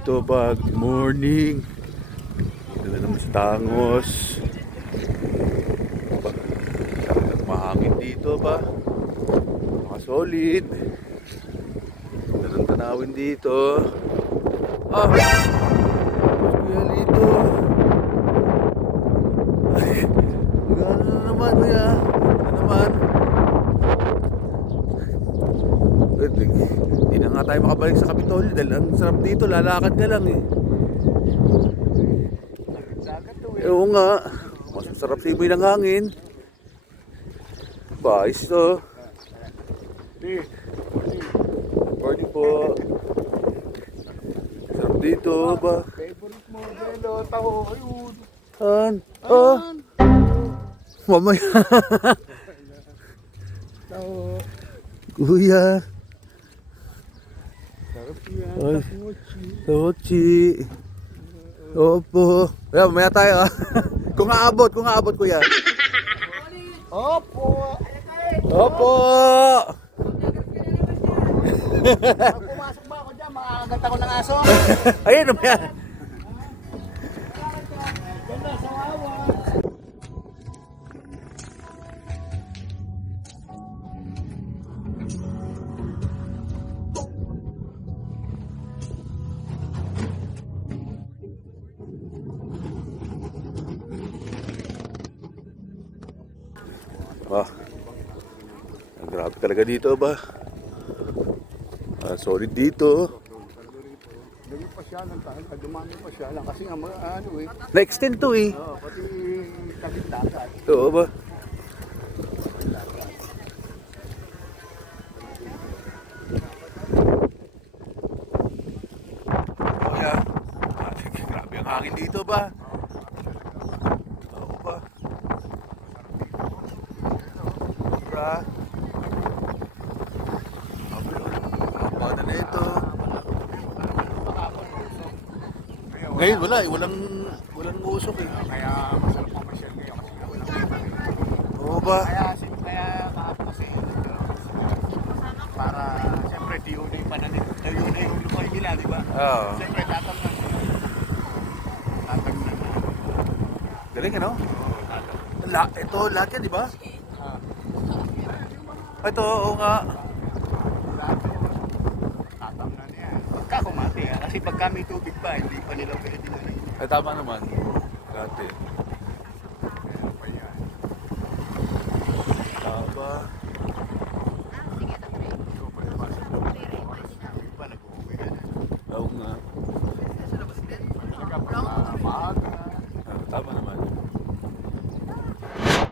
dito ba? Good morning. Dito na naman sa Tangos. Ba? Mahangin dito ba? Solid. Ganun tanawin dito. Ah! Kuya dito. Ay, gano'n na naman kuya. Ano naman? Hindi na nga tayo makabalik sa Kapitolyo dahil ang sarap dito, lalakad ka lang eh. Oo nga, mas masarap simoy ng hangin. Bayos to. Morning po. Sarap dito ba? Favorite mo, Belo, taho, ayun. Saan? Oh! Mamaya. Taho. Kuya. Sarap yan, Ay. takuchi. Tochi. Opo. Kaya mamaya tayo ah. Kung aabot kuya. Opo. Opo. Pag pumasok ba ako dyan, makakagat ako ng aso. Ayun mamaya. Ganda, sa wawa. Ah, grabe talaga dito ba? Solid dito. Dami pa siya lang tayo, dumami pa siya lang. Kasi nga, ano eh. Na-extend to eh. Pati tabing dagat. Oo ba? Oh yeah. Grabe ang hangin dito ba? Oo ba? Sobra. Haba na ito. Ngayon wala eh. Walang usok eh. Kaya masarap ang masyal ngayon kasi nga walang Oo ba? Kaya kahapon kasi para siyempre diyo na yung pananim. Diyo na yung lumay nila, di ba? Oo. Siyempre tatamnan sila. Tatamnan na. Galing ano? Ito lahat yan, di ba? Ito, oo nga. Tatamnan niya. Pagka kumati ha. Kasi pagka may tubig pa, hindi pa nila pwede na rin. Ay, tama naman. Dati. Tama. Oo nga. Maaga